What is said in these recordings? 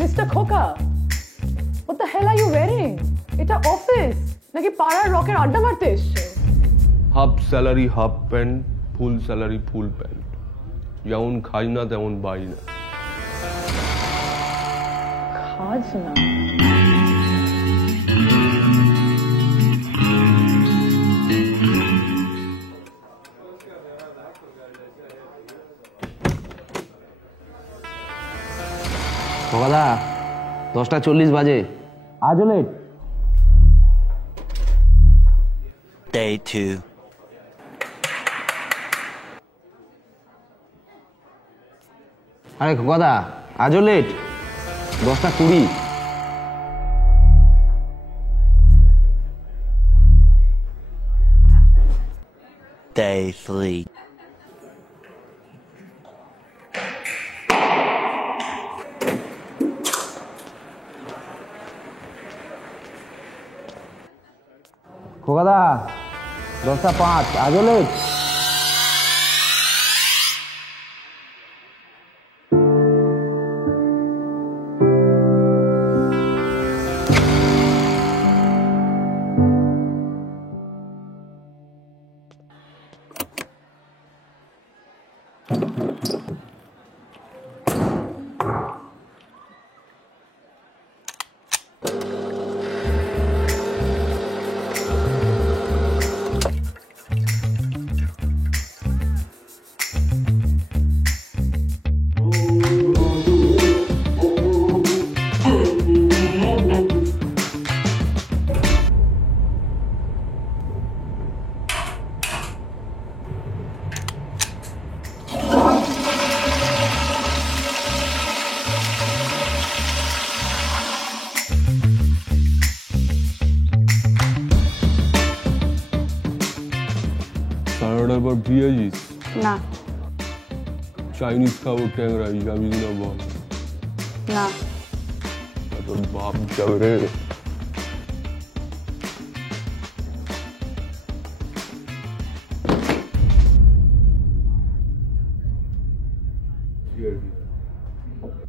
Mister খোকা, what the hell are you wearing? এটা office নাকি পাড়ার রকের আড্ডা মারতে এসছো? হাফ স্যালারি হাফ প্যান্ট, ফুল স্যালারি ফুল প্যান্ট। যেমন খাই না তেমন বাই না। খাজ না? খোকাদা 10:40 বাজে, আজও লেট। Day 2. আরে খোকাদা আজও লেট, 10:20। Day 3. খোকাদা 10:05, আজও লেট। সারাটার পর পেঁয়াজিস না চাইনিজ খাবো, ট্যাংরা যাবি না বল? না, তোর বাপ যাবে রে।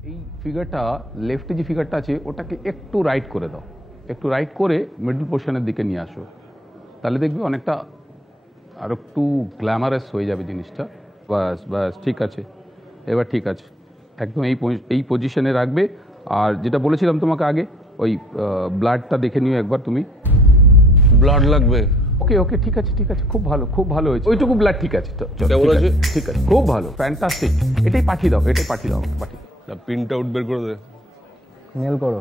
এই ফিগারটা, লেফটে যে ফিগারটা আছে ওটাকে একটু রাইট করে দাও, একটু রাইট করে মিডল পোর্শনের দিকে নিয়ে আসো, তাহলে দেখবি অনেকটা আর একটু গ্ল্যামারাস হয়ে যাবে জিনিসটা। বাস বাস, ঠিক আছে, এবার ঠিক আছে, একদম এই পজিশনে রাখবে। আর যেটা বলেছিলাম তোমাকে আগে, ওই ব্লাডটা দেখে নিও একবার তুমি। ব্লাড লাগবে? ওকে ওকে, ঠিক আছে ঠিক আছে, খুব ভালো খুব ভালো হয়েছে, ওইটুকু ব্লাড ঠিক আছে। কেমন আছে? ঠিক আছে, খুব ভালো, ফ্যান্টাস্টিক। এটাই পাঠিয়ে দাও, এটাই পাঠিয়ে দাও, পাঠিয়ে দাও। প্রিন্ট আউট বের করে দে। মেল করো।